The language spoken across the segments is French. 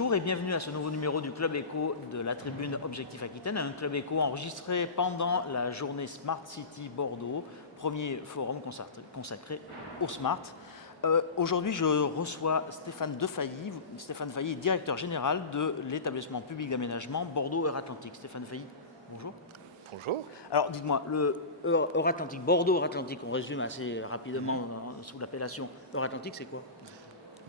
Bonjour et bienvenue à ce nouveau numéro du Club Éco de la Tribune Objectif Aquitaine, un Club Éco enregistré pendant la journée Smart City Bordeaux, premier forum consacré au Smart. Aujourd'hui, je reçois Stéphane Defailly. Stéphane Failly est directeur général de l'établissement public d'aménagement Bordeaux-Euratlantique. Stéphane Failly, bonjour. Bonjour. Alors dites-moi, le Euratlantique, Bordeaux-Euratlantique, on résume assez rapidement sous l'appellation Euratlantique, c'est quoi?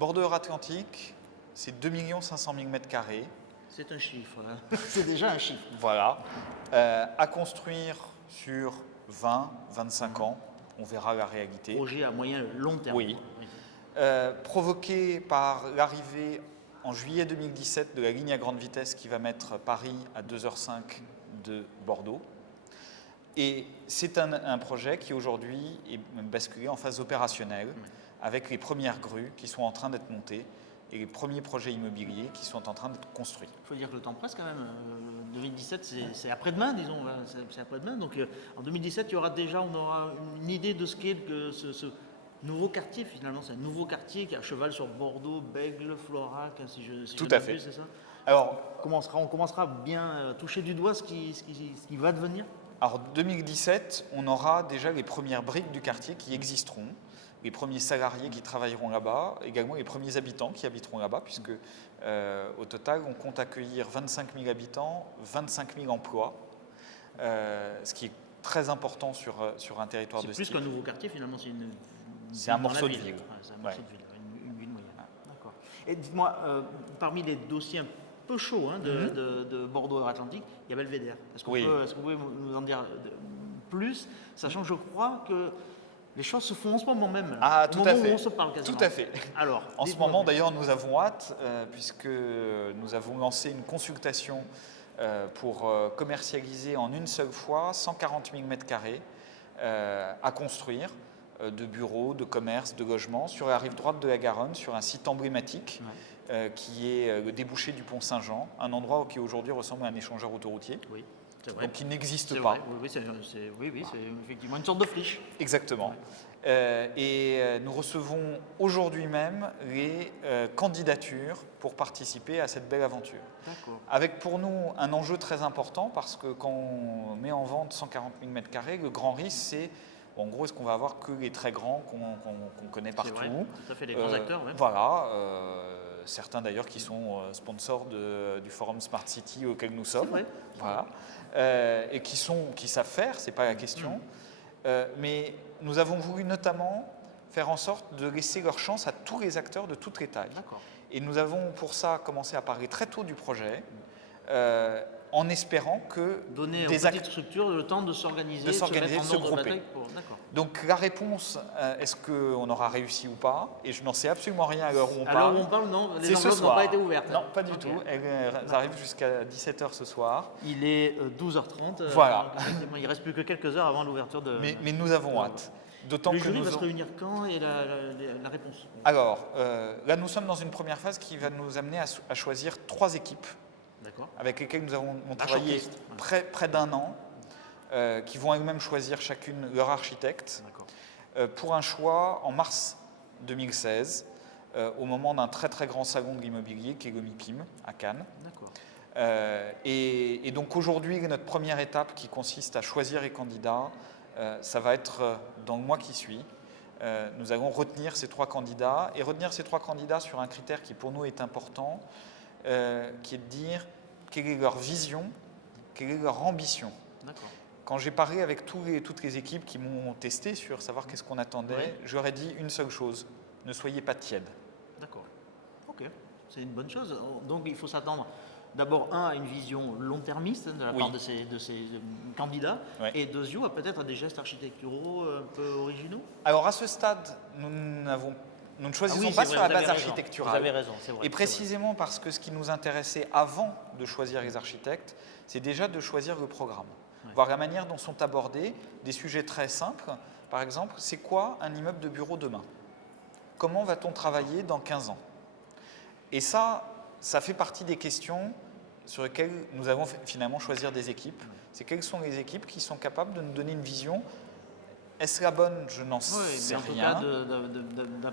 Bordeaux-Euratlantique, c'est 2 500 000 m². C'est un chiffre, hein. C'est déjà un chiffre. Voilà. À construire sur 20-25 ans, on verra la réalité. Projet à moyen long terme. Oui. Provoqué par l'arrivée en juillet 2017 de la ligne à grande vitesse qui va mettre Paris à 2h05 de Bordeaux. Et c'est un projet qui aujourd'hui est basculé en phase opérationnelle avec les premières grues qui sont en train d'être montées et les premiers projets immobiliers qui sont en train d'être construits. Il faut dire que le temps presse quand même. 2017, c'est après-demain, disons. C'est après-demain. Donc en 2017, on aura une idée de ce qu'est ce nouveau quartier finalement. C'est un nouveau quartier qui est à cheval sur Bordeaux, Bègles, Florac, si je Tout à fait. c'est ça. Alors, on commencera bien toucher du doigt ce qui va devenir. Alors 2017, on aura déjà les premières briques du quartier qui existeront, les premiers salariés qui travailleront là-bas, également les premiers habitants qui habiteront là-bas, puisque au total, on compte accueillir 25 000 habitants, 25 000 emplois, ce qui est très important sur un territoire de C'est style. plus qu'un nouveau quartier finalement, c'est un morceau de ville. Ouais, c'est un morceau de ville, une ville moyenne. D'accord. Et dites-moi, parmi les dossiers un peu chaud de Bordeaux-Atlantique, il y a Belvédère. Est-ce que vous pouvez nous en dire plus, sachant que je crois que les choses se font en ce moment même. Ah, tout à fait. Où on se parle quasiment. Tout à fait. Alors, en ce moment, d'ailleurs, nous avons hâte, puisque nous avons lancé une consultation pour commercialiser en une seule fois 140 000 m² à construire, de bureaux, de commerces, de logements, sur la rive droite de la Garonne, sur un site emblématique. Qui est le débouché du pont Saint-Jean, un endroit qui aujourd'hui ressemble à un échangeur autoroutier, oui, c'est vrai. donc qui n'existe pas. Oui, c'est effectivement une sorte de friche. Exactement. Et nous recevons aujourd'hui même les candidatures pour participer à cette belle aventure. Avec pour nous un enjeu très important, parce que quand on met en vente 140 000 m², le grand risque c'est, en gros, est-ce qu'on va avoir que les très grands qu'on connaît partout? Vrai, tout à fait, les grands acteurs. Même. Voilà. Certains d'ailleurs qui sont sponsors du forum Smart City auquel nous sommes, voilà, et qui savent faire, c'est pas la question. Mais nous avons voulu notamment faire en sorte de laisser leur chance à tous les acteurs de toutes les tailles. Et nous avons pour ça commencé à parler très tôt du projet, en espérant que donner aux petites structures le temps de s'organiser, de se grouper. Donc la réponse, est-ce qu'on aura réussi ou pas? Et je n'en sais absolument rien à l'heure où on parle. À l'heure où on parle, non, les enveloppes n'ont pas été ouvertes. Non, pas du tout. Elles arrivent jusqu'à 17h ce soir. Il est 12h30. Voilà. Il ne reste plus que quelques heures avant l'ouverture de... Mais nous avons hâte. Le jury va se réunir quand et la réponse? Alors, là nous sommes dans une première phase qui va nous amener à choisir 3 équipes avec lesquelles nous avons travaillé près d'1 an, qui vont elles-mêmes choisir chacune leur architecte, pour un choix en mars 2016, au moment d'un très très grand salon de l'immobilier qui est le MIPIM à Cannes. Et donc aujourd'hui, notre première étape qui consiste à choisir les candidats, ça va être dans le mois qui suit. Nous allons retenir ces 3 candidats et retenir ces 3 candidats sur un critère qui pour nous est important, qui est de dire quelle est leur vision, quelle est leur ambition. Quand j'ai parlé avec toutes les équipes qui m'ont testé sur savoir qu'est-ce qu'on attendait, je leur ai dit une seule chose, ne soyez pas tièdes. D'accord. Ok, c'est une bonne chose. Donc il faut s'attendre d'abord à une vision long-termiste de la part de ces candidats, et deuxièmement peut-être à des gestes architecturaux un peu originaux. Alors à ce stade, nous ne choisissons pas sur la base architecturale. Vous avez raison, c'est vrai. Et précisément parce que ce qui nous intéressait avant de choisir les architectes, c'est déjà de choisir le programme. Voir la manière dont sont abordés des sujets très simples. Par exemple, c'est quoi un immeuble de bureau demain? Comment va-t-on travailler dans 15 ans? Et ça fait partie des questions sur lesquelles nous allons finalement choisir des équipes. C'est quelles sont les équipes qui sont capables de nous donner une vision. Est-ce la bonne? Je n'en sais rien. En tout cas,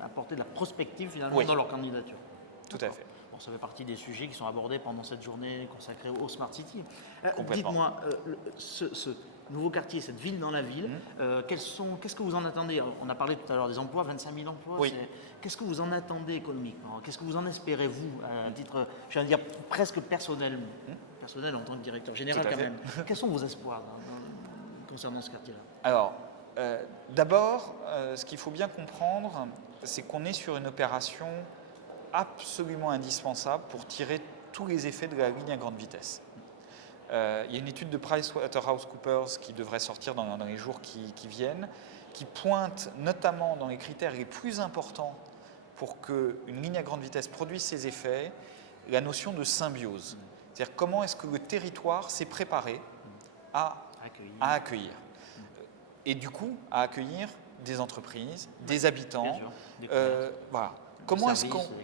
d'apporter de la prospective finalement dans leur candidature. Tout à fait. Bon, ça fait partie des sujets qui sont abordés pendant cette journée consacrée au Smart City. Complètement. Dites-moi, ce nouveau quartier, cette ville dans la ville, qu'est-ce que vous en attendez? On a parlé tout à l'heure des emplois, 25 000 emplois. Oui. Qu'est-ce que vous en attendez économiquement? Qu'est-ce que vous en espérez, vous, à un titre, je vais dire, presque personnel en tant que directeur général Tout à quand fait. même. Quels sont vos espoirs concernant ce quartier-là? Alors, d'abord, ce qu'il faut bien comprendre, c'est qu'on est sur une opération absolument indispensable pour tirer tous les effets de la ligne à grande vitesse. Il y a une étude de PricewaterhouseCoopers qui devrait sortir dans les jours qui viennent, qui pointe notamment dans les critères les plus importants pour qu'une ligne à grande vitesse produise ses effets, la notion de symbiose. C'est-à-dire comment est-ce que le territoire s'est préparé à accueillir. Et du coup, à accueillir des entreprises, des habitants. Bien sûr, des commerces. Voilà. Des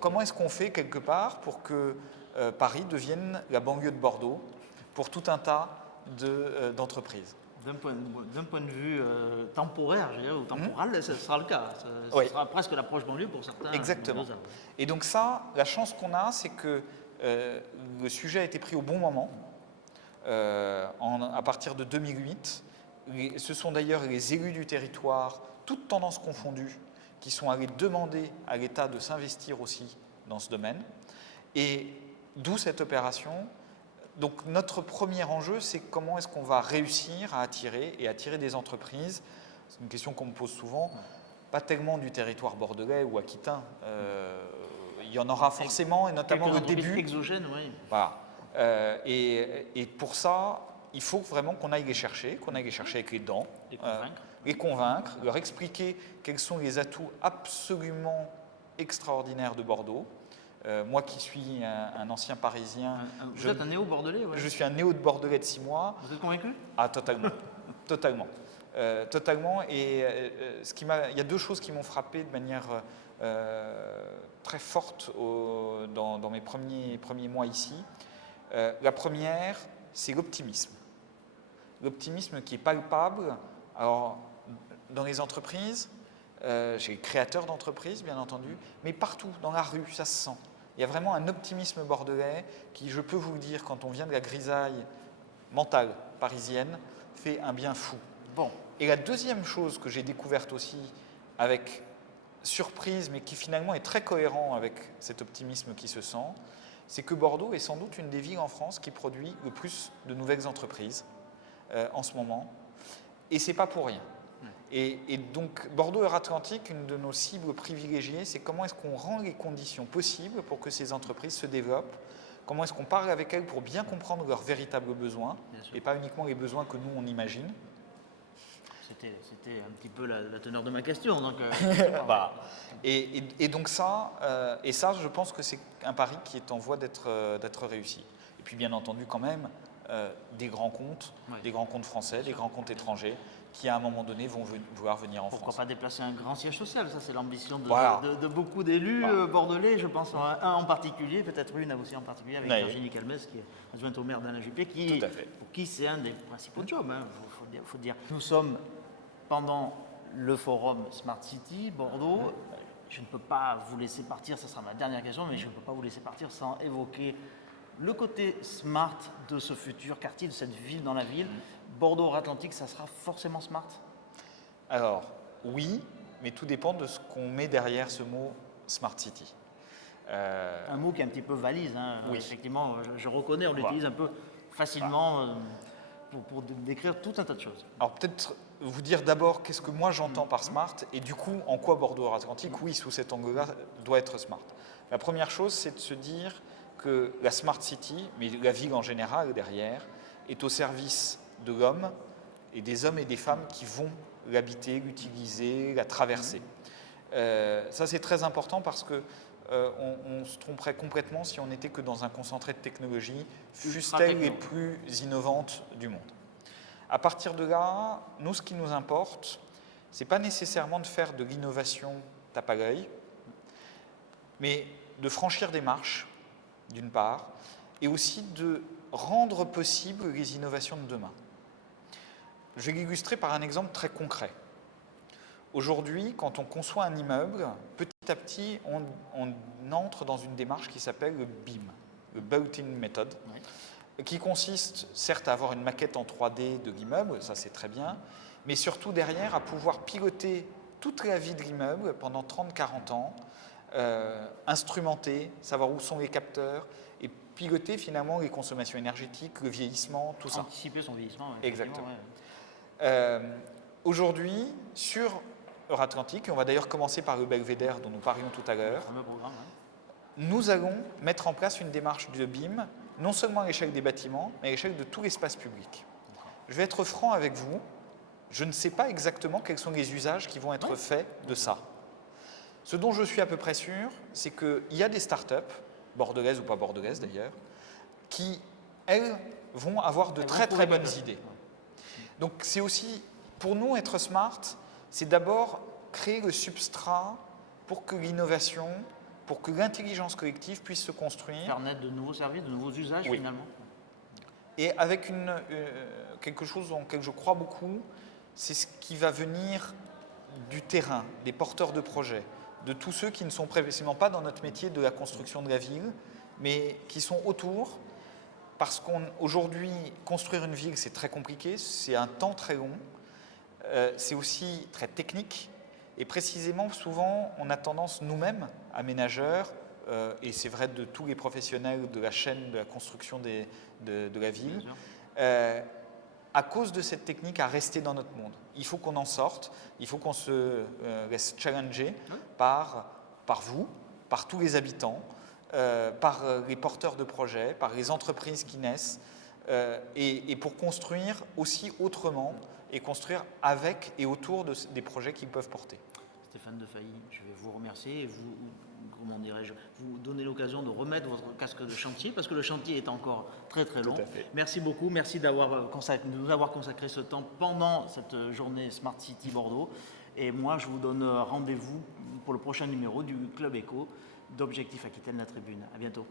Comment est-ce qu'on fait quelque part pour que Paris devienne la banlieue de Bordeaux pour tout un tas d'entreprises? D'un point de vue temporaire, je dirais, ou temporal, ce sera le cas. Ce Oui. sera presque l'approche banlieue pour certains. Exactement. Et donc ça, la chance qu'on a, c'est que le sujet a été pris au bon moment, à partir de 2008. Ce sont d'ailleurs les élus du territoire, toutes tendances confondues, qui sont allés demander à l'État de s'investir aussi dans ce domaine. Et d'où cette opération. Donc notre premier enjeu, c'est comment est-ce qu'on va réussir à attirer des entreprises. C'est une question qu'on me pose souvent, pas tellement du territoire bordelais ou aquitain. Il y en aura forcément, et notamment au début. Exogènes, oui. Voilà. Et pour ça, il faut vraiment qu'on aille les chercher, avec les dents, les convaincre, leur expliquer quels sont les atouts absolument extraordinaires de Bordeaux. Moi qui suis un ancien Parisien… Vous êtes un néo-bordelais, ouais. Je suis un néo-bordelais de 6 mois. Vous êtes convaincu? Ah, totalement. Totalement. Totalement. Et il y a deux choses qui m'ont frappé de manière très forte dans mes premiers mois ici. La première, c'est l'optimisme. L'optimisme qui est palpable. Alors, dans les entreprises, chez les créateurs d'entreprises, bien entendu, mais partout, dans la rue, ça se sent. Il y a vraiment un optimisme bordelais qui, je peux vous le dire, quand on vient de la grisaille mentale parisienne, fait un bien fou. Bon. Et la deuxième chose que j'ai découverte aussi avec surprise, mais qui finalement est très cohérent avec cet optimisme qui se sent, c'est que Bordeaux est sans doute une des villes en France qui produit le plus de nouvelles entreprises en ce moment. Et ce n'est pas pour rien. Et donc, Bordeaux-Euratlantique, une de nos cibles privilégiées, c'est comment est-ce qu'on rend les conditions possibles pour que ces entreprises se développent, comment est-ce qu'on parle avec elles pour bien comprendre leurs véritables besoins, et pas uniquement les besoins que nous, on imagine. C'était un petit peu la teneur de ma question. Donc, et donc ça, je pense que c'est un pari qui est en voie d'être réussi. Et puis, bien entendu, quand même, des grands comptes français, des grands comptes étrangers, qui à un moment donné vont vouloir venir en France. Pourquoi pas déplacer un grand siège social? Ça, c'est l'ambition de beaucoup d'élus bordelais. Je pense à un en particulier, peut-être une aussi en particulier, avec Virginie Calmès, qui est adjointe au maire d'Alain Juppé, pour qui c'est un des principaux jobs, faut dire. Nous sommes pendant le forum Smart City Bordeaux. Je ne peux pas vous laisser partir, ça sera ma dernière question, mais je ne peux pas vous laisser partir sans évoquer le côté smart de ce futur quartier, de cette ville dans la ville. Bordeaux-Atlantique, ça sera forcément smart? Alors, oui, mais tout dépend de ce qu'on met derrière ce mot Smart City. Un mot qui est un petit peu valise, hein. Oui. Effectivement, je reconnais, on l'utilise un peu facilement pour décrire tout un tas de choses. Alors peut-être vous dire d'abord qu'est-ce que moi j'entends par smart et du coup en quoi Bordeaux-Atlantique, oui, sous cet angle-là, doit être smart. La première chose, c'est de se dire que la Smart City, mais la ville en général derrière, est au service de l'homme et des hommes et des femmes qui vont l'habiter, l'utiliser, la traverser. Ça, c'est très important parce que on se tromperait complètement si on n'était que dans un concentré de technologies, fussent-elles les plus innovantes du monde. À partir de là, nous, ce qui nous importe, ce n'est pas nécessairement de faire de l'innovation tape à l'œil, mais de franchir des marches, d'une part, et aussi de rendre possible les innovations de demain. Je vais l'illustrer par un exemple très concret. Aujourd'hui, quand on conçoit un immeuble, à petit, on entre dans une démarche qui s'appelle le BIM, le Built-in Method, qui consiste certes à avoir une maquette en 3D de l'immeuble, ça c'est très bien, mais surtout derrière à pouvoir piloter toute la vie de l'immeuble pendant 30-40 ans, instrumenter, savoir où sont les capteurs et piloter finalement les consommations énergétiques, le vieillissement, tout ça. Anticiper son vieillissement. Exactement. Aujourd'hui, sur Euratlantique, et on va d'ailleurs commencer par le Belvédère dont nous parlions tout à l'heure, nous allons mettre en place une démarche de BIM, non seulement à l'échelle des bâtiments, mais à l'échelle de tout l'espace public. Je vais être franc avec vous, je ne sais pas exactement quels sont les usages qui vont être faits de ça. Ce dont je suis à peu près sûr, c'est qu'il y a des startups, bordelaise ou pas bordelaise d'ailleurs, qui, elles, vont avoir de très très bonnes idées. Donc c'est aussi, pour nous, être smart, c'est d'abord créer le substrat pour que l'innovation, pour que l'intelligence collective puisse se construire. Faire naître de nouveaux services, de nouveaux usages finalement. Et avec quelque chose dans lequel je crois beaucoup, c'est ce qui va venir du terrain, des porteurs de projets, de tous ceux qui ne sont précisément pas dans notre métier de la construction de la ville, mais qui sont autour, parce qu'aujourd'hui, construire une ville, c'est très compliqué, c'est un temps très long, c'est aussi très technique, et précisément, souvent, on a tendance nous-mêmes, aménageurs, et c'est vrai de tous les professionnels de la chaîne de la construction de la ville, à cause de cette technique, à rester dans notre monde. Il faut qu'on en sorte, il faut qu'on se laisse challenger par vous, par tous les habitants, par les porteurs de projets, par les entreprises qui naissent, et pour construire aussi autrement et construire avec et autour des projets qu'ils peuvent porter. Stéphane Defailly, je vais vous remercier et comment dirais-je, vous donner l'occasion de remettre votre casque de chantier parce que le chantier est encore très très long. Merci beaucoup, merci de nous avoir consacré ce temps pendant cette journée Smart City Bordeaux. Et moi, je vous donne rendez-vous pour le prochain numéro du Club Éco d'Objectif Aquitaine La Tribune. À bientôt.